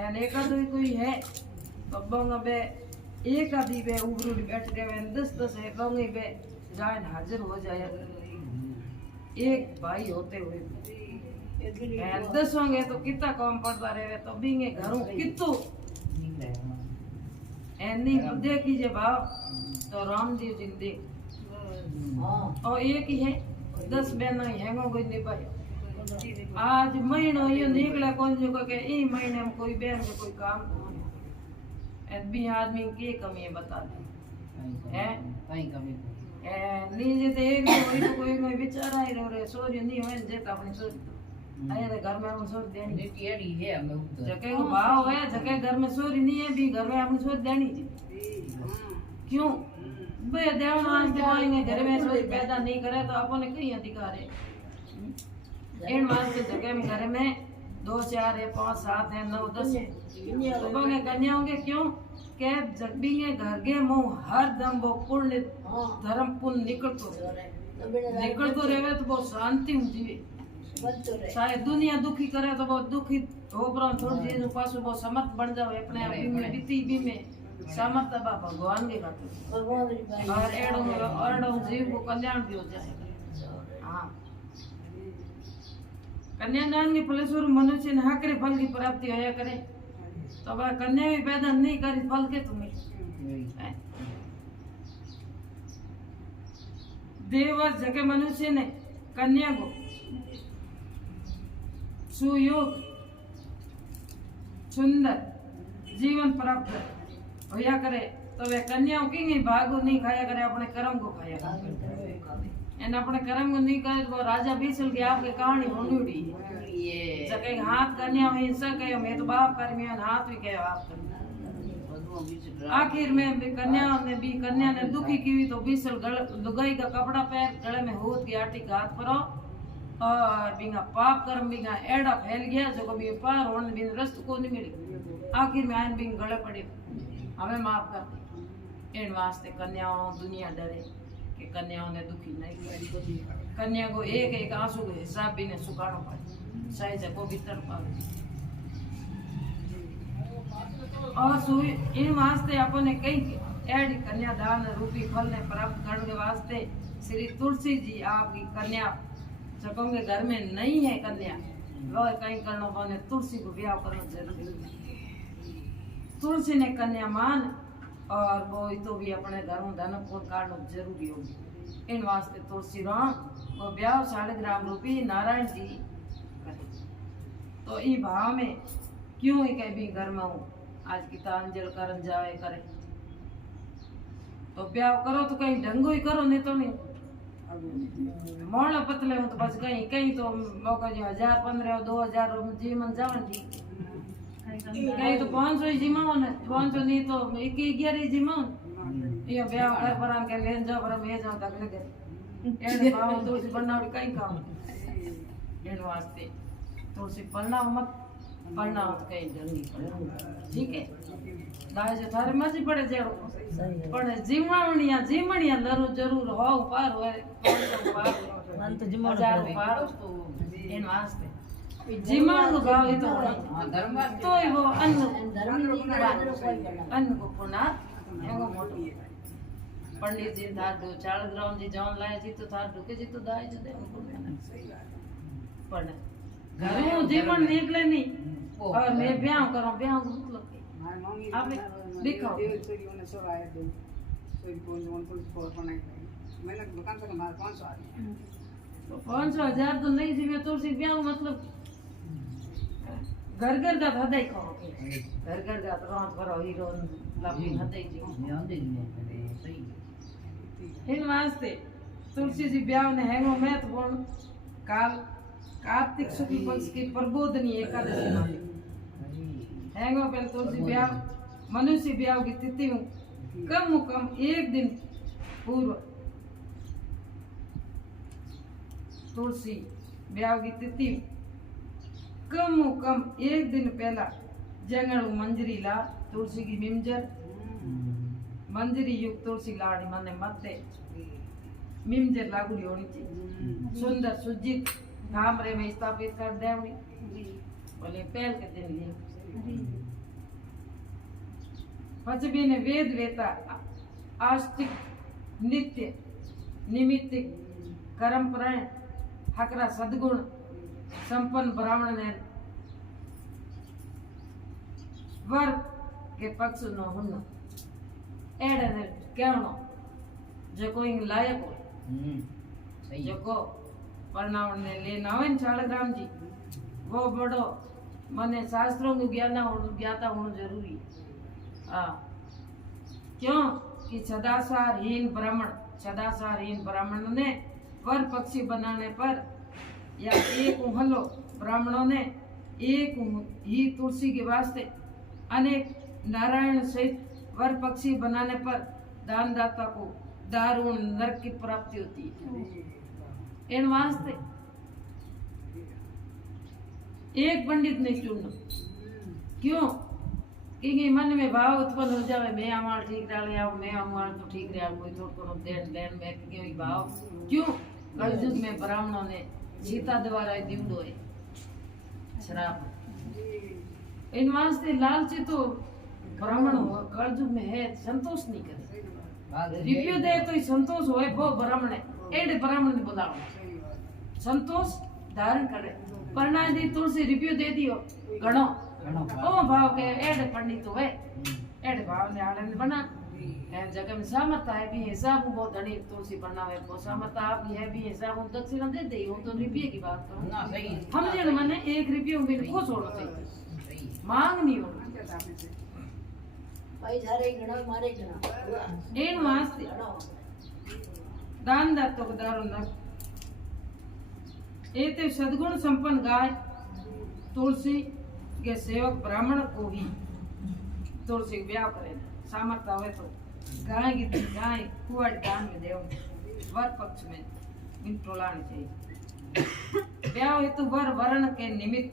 N एक आदमी कोई है तो बंग बे एक आदमी बे उबरूड बैठ गए 10 है बंग बे जान हाजिर हो जाए एक भाई होते हुए 10 होंगे तो कितना काम पड़ता रहे तो बींगे घरों कितु एनी देखी जे भाव तो रामदेव जी देख और एक ही है 10 बहनों ही हैंगो कोई निभाए आज महीनों ये निकला कौन जो के ई महीने में कोई बहन के कोई काम भी आदमी की कमी है बता दे है कहीं कमी नीचे तो एक वही तो कोई में बेचारा ही रे सोरी नहीं होए जे तो अपनी सोरी आए घर में हम सोरी देनी टेड़ी है हमें जके को भाव है जके घर में सोरी नहीं है भी घर में अपनी सोरी देनी चाहिए क्यों बे देव मान देवाएंगे घर में सोरी पैदा नहीं करे तो अपने कई अधिकार है इन मास के जगह में घर में 2 4 है 5 7 है 9 10 तो बंगे कन्या होंगे क्यों के जगबींगे घर के मुंह हर दम वो पुण्य धर्म पुण्य निकलतो रहे तो बहुत शांति हुई शायद दुनिया दुखी करे तो बहुत दुखी हो पर थोड़ी चीज पास बहुत समर्थ बन जाओ अपने आप में बीती भी में समर्थ बा भगवान के खातिर और एड़ो जीव को कल्याण भी हो जाएगा हां कन्यादान के फलस्वरूप मनुष्य ने हकरे फल की प्राप्ति होया करे तो वह कन्या भी पैदा नहीं करी फल के तुम्हें देववर जगह मनुष्य ने कन्या को सुयोग सुंदर जीवन प्राप्त होया करे तो वह कन्याओं की भाग नहीं खाया करे अपने कर्म को खाया करे एन अपने कर्म को नहीं करे तो राजा बीसल के आपके कहानी होनी उड़ी ये जके हाथ कन्या हिंसा कहे मैं तो बाप कर में हाथ भी कहे आप कर आखिर में कन्या ने दुखी की तो बीसल लुगाई का कपड़ा पहन गले में होत की आटी का हाथ परो और बिना पाप कर्म बिना एड़ा फैल गया जो कभी पार होने बिन रस्त को नहीं मिली आखिर में आन बिन गले पड़ी हमें माफ कर इन वास्ते कन्याओं दुनिया डरे कि कन्याओं ने दुखी नहीं किया कन्या को एक एक आंसू के हिसाब भी ने सुखाना पड़े शायद को भीतर पावे और इन वास्ते अपने कई एड कन्यादान रूपी फल ने प्राप्त करने के वास्ते श्री तुलसी जी आपकी कन्या जकोंगे घर में नहीं है कन्या वह कहीं करना बने तुलसी को ब्याह करना जरूरी तुलसी ने कन्या मान और वो तो भी अपने घर में धन को काटना जरूरी होगी इन वास्ते तुलसी राम वो ब्याह 1.5 ग्राम रूपी नारायण जी करे तो ई भाव में क्यों ही कहीं भी घर में हूँ आज की तांजल करन जाए करे तो ब्याह करो तो कहीं ढंगो ही करो नहीं तो नहीं मोड़ा पतले हूँ तो बस कहीं कहीं तो मौका जो 1000 15 2000 जीवन जावन जी कहीं तो 500 जिमाओ ने 500 नहीं तो 11 जिमाओ ये ब्याह कर पर के लेन जाओ पर मैं जाऊं तक लगे एड भाव तो से बनना कहीं काम इन वास्ते तो से पढ़ना मत पढ़ना मत कहीं जल्दी ठीक है दाई से थारे मजी पड़े जेड़ो पड़े जीवणिया नरो जरूर हो पार होए पार मन तो जिम्मा पार इन वास्ते जीवन को भाव ये तो तो वो अन्न को पुना एगो मोटो पंडित जी था 40 ग्राम जी जौन लाए जी तो था ढुके जी तो दाई जी दे पढ़ घरों जीवन निकले नहीं और मैं ब्याह करूं ब्याह मतलब आप दिखाओ मैंने दुकान से हमारे 500 आ गए तो 500,000 तो नहीं थी मैं तो सिर्फ ब्याह मतलब घर घर का था देखो घर घर का तो रात करो हीरो लापी हते जी ध्यान दे सही इन वास्ते तुलसी जी ब्याह ने हैंगो महत्वपूर्ण काल कार्तिक शुक्ल पक्ष की प्रबोधनी एकादशी में हैंगो पहले तुलसी ब्याह मनुष्य ब्याह की तिथि कम एक दिन पूर्व तुलसी ब्याह की तिथि कम एक दिन पहला जंगल मंजरी ला तुलसी की मिमजर मंजरी युक्त तुलसी लाड़ी मने मते मिमजर लागुड़ी होनी चाहिए सुंदर सुजित धामरे में स्थापित कर देवनी बोले पहल के दिन लिए पचबी ने वेद वेता आस्तिक नित्य निमित्तिक कर्मपरायण हकरा सद्गुण संपन्न ब्राह्मण ने वर के पक्ष नो हुन एड़े ने कहनो जो इन लायक हो जो को परनावण ने लेना हो शालग्राम जी वो बड़ो मने शास्त्रों को ज्ञाता होना जरूरी है। क्यों कि सदाचारहीन ब्राह्मण ने वर पक्षी बनाने पर या एक हलो ब्राह्मणों ने एक ही तुलसी के वास्ते अनेक नारायण सहित वर पक्षी बनाने पर दानदाता को दारुण नरक की प्राप्ति होती है। इन वास्ते एक पंडित ने चुनना। क्यों? क्योंकि मन में भाव उत्पन्न हो जावे मैं हमारा ठीक डाले आओ मैं हमारा तो ठीक रहा कोई थोड़ा देन देन में क्यों भाव क्यों कलयुग में ब्राह्मणों ने सीता द्वारा दिवड़ो है शराब। इन वास्ते लालची तो ब्राह्मण हो कलयुग में है संतोष नहीं करे रिव्यू दे तो संतोष होए वो ब्राह्मण है एडे ब्राह्मण ने बुलाओ संतोष धारण करे परना दी तुलसी रिव्यू दे दियो गणो ओ भाव के एडे पंडित होए एडे भाव ने आले बना है जगह में सामर्थ है भी हिसाब बहुत धनी तुलसी बनावे वो सामर्थ आपकी है भी हिसाब हम दक्षिणा दे दे हो तो रुपये की बात करो ना सही हम जन माने 1 रुपये में खुश होना चाहिए मांग नहीं हो भाई सारे गणा मारे गणा इन वास्ते दान दातो को दारू न एते सद्गुण संपन्न गाय तुलसी के सेवक ब्राह्मण को ही तुलसी ब्याह करे सामर्थ्य होवे तो गाय की गाय कुआड़ दान में देव वर पक्ष में मिंटो लानी चाहिए। ब्याह हेतु वर वरण के निमित्त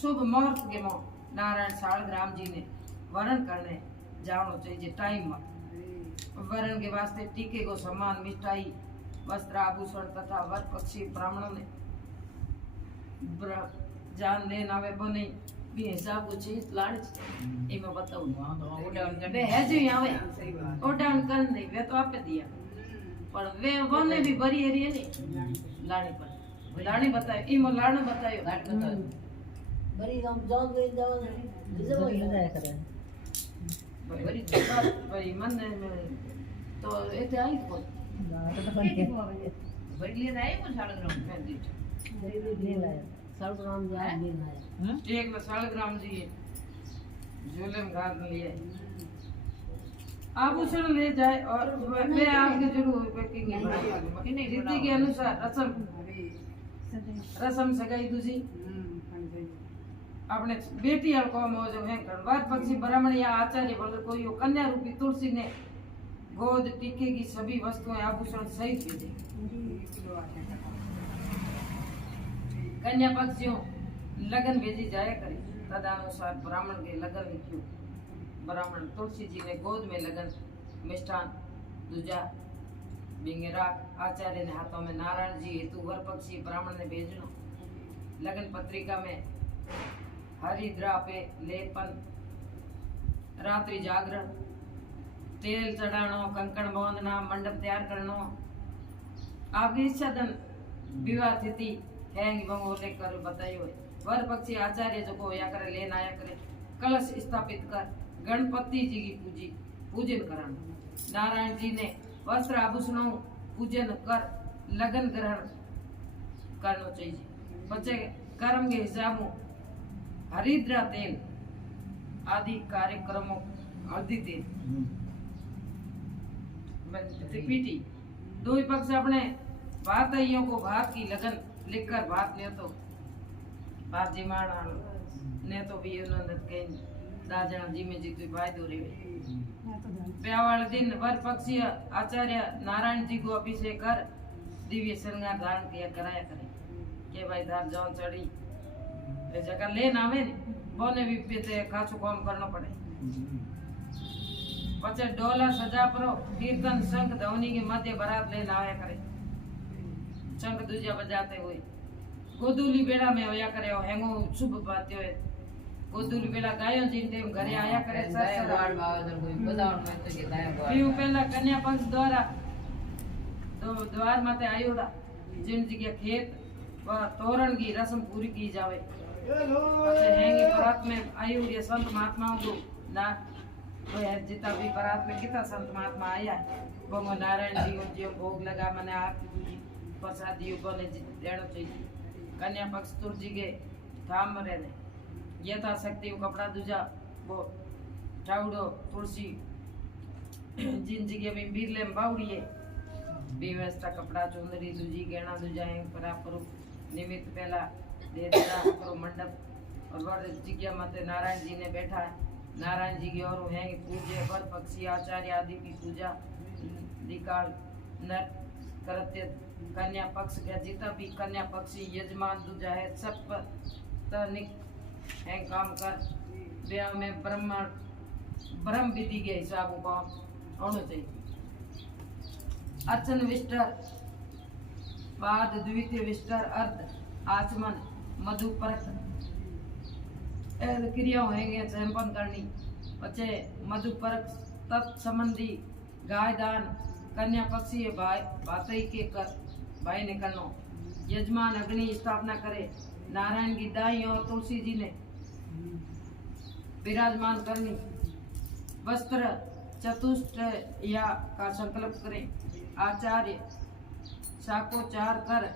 शुभ मुहूर्त के मो नारायण शालग्राम जी ने वरण करने जानो चाहिए टाइम में वरण के वास्ते टीके को सम्मान मिठाई वस्त्र आभूषण तथा वर पक्षी ब्राह्मणों ने जान लेना वे बने भी हिसाब को चीज लाड़ ए मैं बताऊं वे है जो यहाँ वे ओडाउन कर नहीं वे तो आपे दिया पर वे बने भी बड़ी एरिया नहीं लाड़ी बताए ई मैं लाड़ बतायो बड़ी हम जान गए जान रिजर्व हो जाए करे बड़ी बड़ी मन तो एते आई को बड़ी लिए आई को शालग्राम में दी ले लाया शालग्राम जी ले लाया एक में शालग्राम जी झोले में गाड़ लिए आभूषण ले जाए और वे आपके जरूर पैकिंग में रीति के अनुसार रसम सगाई दूसरी अपने बेटी और कौम हो जो है वर पक्षी ब्राह्मण या आचार्य बोले कोई कन्या रूपी तुलसी ने गोद टीके की सभी वस्तुएं आभूषण सहित भेजे। कन्या पक्षियों लगन भेजी जाया करे तदनुसार ब्राह्मण के लगन लिखियो ब्राह्मण तुलसी जी ने गोद में लगन मिष्ठान दूजा बिंगेरा आचार्य ने हाथों में नारायण जी हेतु वर पक्षी ब्राह्मण ने भेजनो लगन पत्रिका में हरिद्रा पे लेपन रात्रि जागरण तेल चढ़ानो कंकण बांधना मंडप तैयार करनो आपकी इच्छा धन विवाह तिथि हैंग बंगो लेकर बताइयो वर पक्षी आचार्य जो को या करे लेन आया करे कलश स्थापित कर गणपति जी की पूजन कराना नारायण जी ने वस्त्र आभूषणों पूजन कर लगन ग्रहण करना चाहिए बच्चे कर्म के हिसाब हरिद्रा तेल आदि कार्यक्रमों हल्दी तेल पीटी दो ही पक्ष अपने भारतीयों को भात की लगन लिखकर भात ले तो बात जी मार ने तो भी उन्होंने कहीं दाजना जी में जी तो भाई दूरी ब्याह वाले दिन वर पक्षी आचार्य नारायण जी को अभिषेक कर दिव्य श्रृंगार धारण किया कराया करे के भाई धार जान चढ़ी जगह ले ना में बोने भी पीते काचू काम करना पड़े पचे डोला सजा परो कीर्तन शंख ध्वनि के मध्य बारात लेना आया करे शंख दूजा बजाते हुए गोदूली बेड़ा में होया करे और हैंगो शुभ बात है गोदुल पेला गायो जिन टेम घरे आया करे दाया ससरा वाड़ बावदर कोई बताओ मैं तो के दाया पीऊ वाड़ पेला कन्या पक्ष द्वारा तो द्वार माते आयोड़ा जिन जगह खेत व तोरण की रस्म पूरी की जावे पछे हैंगी बारात में आयुर्य संत महात्माओं को ना वो है जितना भी बारात में कितना संत महात्मा आया है वो मो नारायण जी को जो भोग लगा मने आरती दूजी प्रसादी को ने देना चाहिए कन्या पक्ष तुलसी के धाम में रहने यथाशक्ति वो कपड़ा दूजा वो ठाउडो तुलसी जिन जगह में बीरले में बाउड़िए व्यवस्था कपड़ा चुंदरी दूजी गहना दूजा है परापरो निमित्त पहला दे दिया करो मंडप और वर जगह मते नारायण जी ने बैठा है नारायण जी की और हैं पूज्य वर पक्षी आचार्य आदि की पूजा निकाल नर करते कन्या पक्ष का जितना भी कन्या पक्षी यजमान दूजा है सब पर तनिक है काम कर ब्याह में ब्रह्म विधि के हिसाब को होना चाहिए अर्चन विस्टर बाद द्वितीय विस्टर अर्ध आचमन मधुपर्क क्रिया होंगे संपन्न करनी बच्चे मधुपर्क तत्संबंधी गाय दान कन्या पक्षी भाई भातई के कर भाई ने करनो यजमान अग्नि स्थापना करे नारायण की दाई और तुलसी जी ने विराजमान करनी वस्त्र चतुष्ट या का संकल्प करें आचार्य साकोचार कर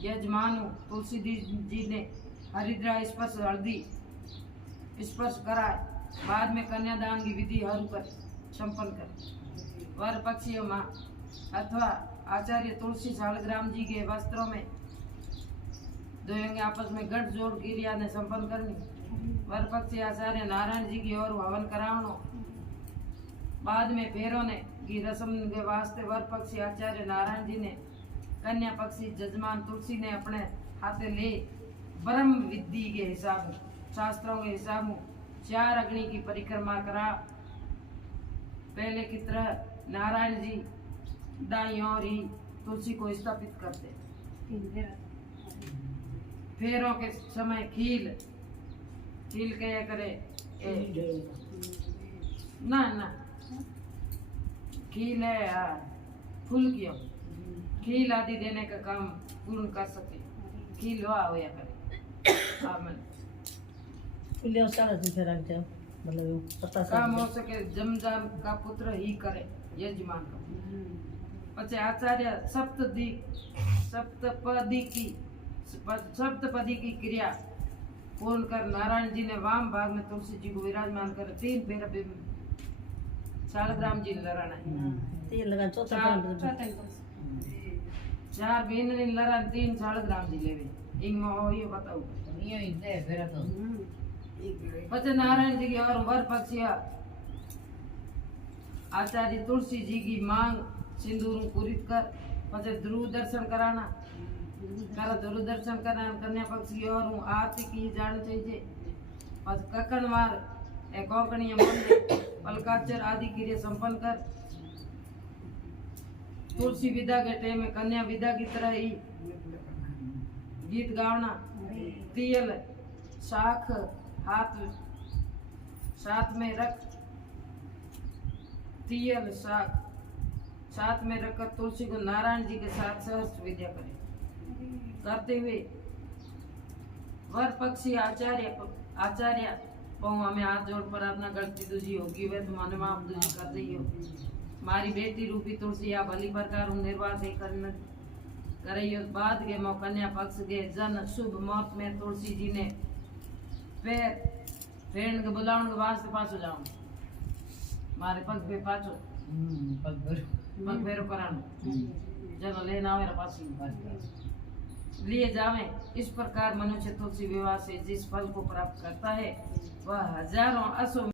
यजमानु तुलसी जी ने हरिद्रा स्पर्श हल्दी स्पर्श कराए बाद में कन्यादान की विधि हरु कर संपन्न कर वर पक्षी माँ अथवा आचार्य तुलसी शालग्राम जी के वस्त्रों में दोएंगे आपस में गठ जोड़ क्रिया ने संपन्न करनी वर पक्षी आचार्य नारायण जी की ओर हवन करावनो बाद में फेरों ने की रस्म के वास्ते वर पक्षी आचार्य नारायण जी ने कन्या पक्षी जजमान तुलसी ने अपने हाथे ले ब्रह्म विधि के हिसाब शास्त्रों के हिसाब चार अग्नि की परिक्रमा करा पहले की तरह नारायण जी दाई और ही तुलसी को स्थापित करते फेरों के समय खील क्या करे ना खील है फूल क्यों खील आदि देने का काम पूर्ण कर सके खील हुआ होया करे आमन फुलिया सारा दिन फिर रख जाओ मतलब पता काम हो सके जमजाम का पुत्र ही करे यजमान का पचे आचार्य सप्तपदी की क्रिया पूर्ण कर नारायण जी ने वाम भाग में तुलसी जी को विराजमान कर 3 फेर शालग्राम जी लड़ाना है तेल लगा चौथा चार बीन लड़ा 3 शालग्राम जी लेवे इंग में हो ये बताओ ये इधर फिर तो पचे नारायण जी की और वर पक्षिया आचार्य तुलसी जी की मांग सिंदूर पूरित कर पचे ध्रुव दर्शन कराना ध्रुव दर्शन कराना कन्या पक्ष की और आरती की जानी चाहिए और ककन मार कोंकणी मंदिर पलकाचर आदि क्रिया संपन्न कर तुलसी विदा के टाइम में कन्या विदा की तरह ही गीत गाना तियल शाख हाथ साथ में रख तियल शाख साथ में रखकर तुलसी को नारायण जी के साथ सहर्ष विद्या करें करते हुए वर पक्षी आचार्य हमें हाथ जोड़ प्रार्थना करती दूजी होगी वह तुम्हारे माँ दूजी कर रही हो मारी बेटी रूपी तुलसी या भली प्रकार निर्वाह से करना करई बाद के मो कन्या पक्ष के जन शुभ मौत में तुलसी जी ने पैर फ्रेंड के बुलाउन के वास्ते पाछो जाऊं मारे पग पे पाछो पग फेरो करानो जन लेना आवे पाछी लिए जावे इस प्रकार मनुष्य तुलसी विवाह से जिस फल को प्राप्त करता है वह हजारों असो